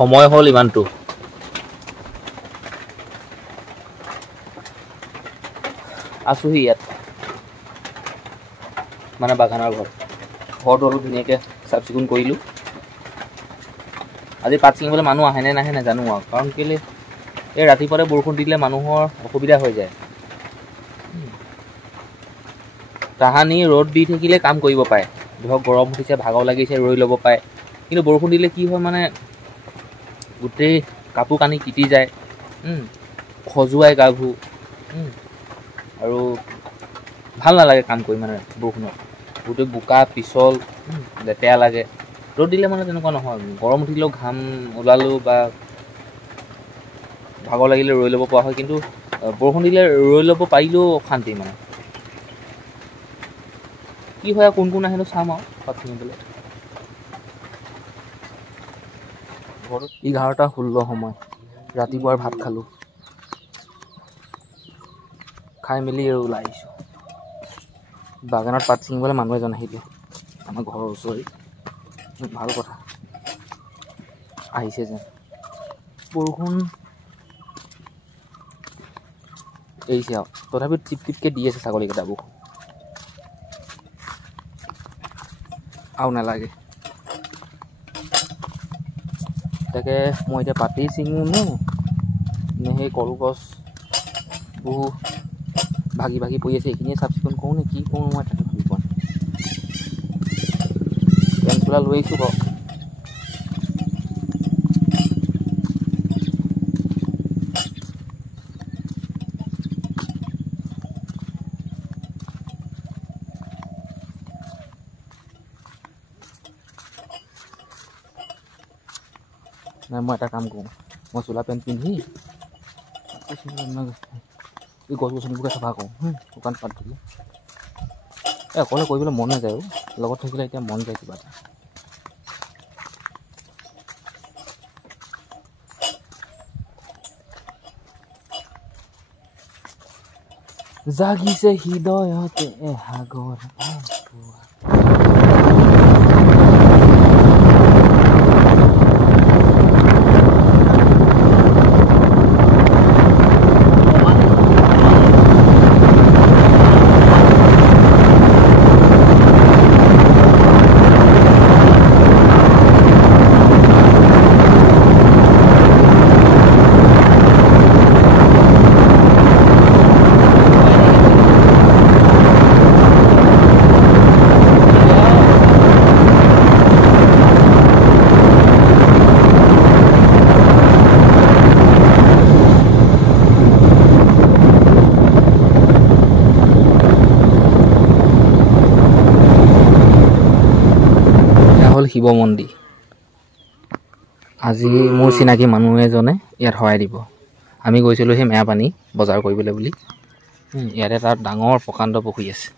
সময় হ'ল ইমানটো আছোহি ইয়াত মানে বাগানৰ ঘৰটো অলপ ধুনীয়াকৈ চাফ চিকুণ কৰিলোঁ আজি পাত ছিঙিবলৈ মানুহ আহেনে নাহে নাজানো আৰু কাৰণ কেলৈ এই ৰাতিপুৱাতে বৰষুণ দি দিলে মানুহৰ অসুবিধা হৈ যায় তাহানি ৰ'দ দি থাকিলে কাম কৰিব পাৰে ধৰক গৰম উঠিছে ভাগৰ লাগিছে ৰৈ ল'ব পাৰে কিন্তু বৰষুণ দিলে কি হয় মানে গোটেই কাপোৰ কানি তিতি যায় খজুৱাই গাবোৰ আৰু ভাল নালাগে কাম কৰি মানে বৰষুণত গোটেই বোকা পিছল লেতেৰা লাগে ৰ'দ দিলে মানে তেনেকুৱা নহয় গৰম উঠিলেও ঘাম ওলালেও বা ভাগৰ লাগিলে ৰৈ ল'ব পৰা হয় কিন্তু বৰষুণ দিলে ৰৈ ল'ব পাৰিলেও অশান্তি মানে কি হয় কোন কোন আহেনো চাম আৰু পাত ছিঙিবলৈ 11:16 সময় ৰাতিপুৱাৰ ভাত খালোঁ খাই মেলি আৰু ওলাই আহিছোঁ বাগানত পাত ছিঙিবলৈ মানুহ এজন আহিলে আমাৰ ঘৰৰ ওচৰৰে ভাল কথা আহিছে যেন বৰষুণ এৰিছে আৰু তথাপিও টিপ টিপকৈ দি আছে ছাগলীকেইটাবোৰ আৰু নালাগে তাকে মই এতিয়া পাতেই ছিঙো নে সেই কলগছবোৰ ভাগি ভাগি পৰি আছে এইখিনিয়ে চাফ চিকুণ কৰোঁ নে কি কৰোঁ মই তাকে ভাবি পোৱা নাই পেঞ্চিলা লৈ আহিছোঁ বাৰু নাই মই এটা কাম কৰোঁ মই চোলা পেণ্ট পিন্ধি এই গছ গছনিবোৰকে চাফা কৰোঁ শুকান পাত ধৰি অকলে কৰিবলৈ মন নাযায় লগত থাকিলে এতিয়া মন যায় কিবা এটা জাগিছে হৃদয়তে সাগৰ শিৱ মন্দিৰ আজি মোৰ চিনাকি মানুহ এজনে ইয়াত সহায় দিব আমি গৈছিলোঁ সেই মেৰাপানী বজাৰ কৰিবলৈ বুলি ইয়াতে তাত ডাঙৰ প্ৰকাণ্ড পুখুৰী আছে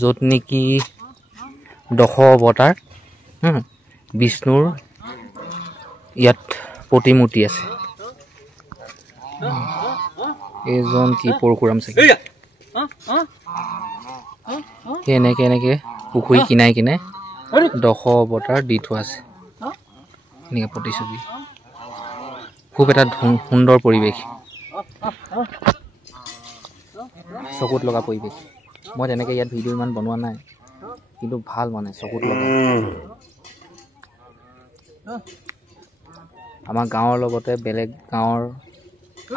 য'ত নেকি 10 অৱতাৰ বিষ্ণুৰ ইয়াত প্ৰতিমূৰ্তি আছে এইজন কি পৰশুৰাম চাগে এনেকে পুখুৰী কিনাই 10 অৱতাৰ দি থোৱা আছে এনেকৈ প্ৰতিছবি খুব এটা সুন্দৰ পৰিৱেশ চকুত লগা পৰিৱেশ মই তেনেকৈ ইয়াত ভিডিঅ' ইমান বনোৱা নাই কিন্তু ভাল মানে চকুত লগা আমাৰ গাঁৱৰ লগতে বেলেগ গাঁৱৰ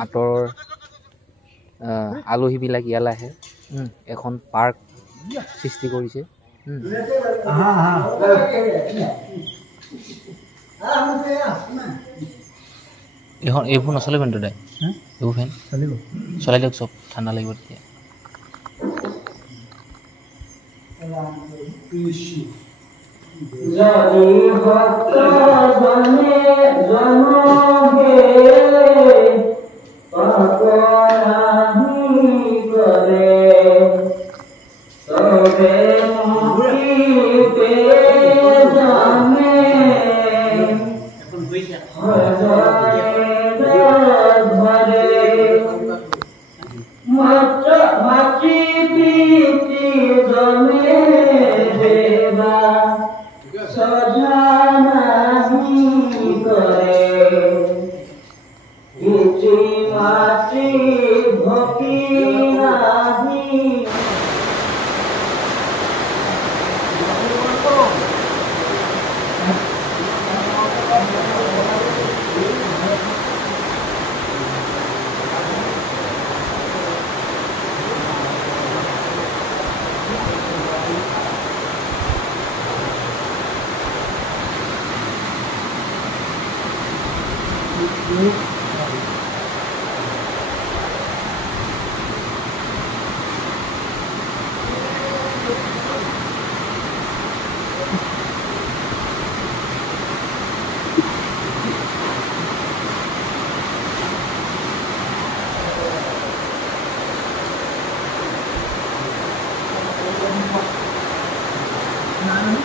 আঁতৰৰ আলহীবিলাক ইয়ালৈ আহে এখন পাৰ্ক সৃষ্টি কৰিছে এইবোৰ নচলিব কিন্তু দাই এইবোৰ ফেন চলাই দিয়ক চব ঠাণ্ডা লাগিব তেতিয়া Nah,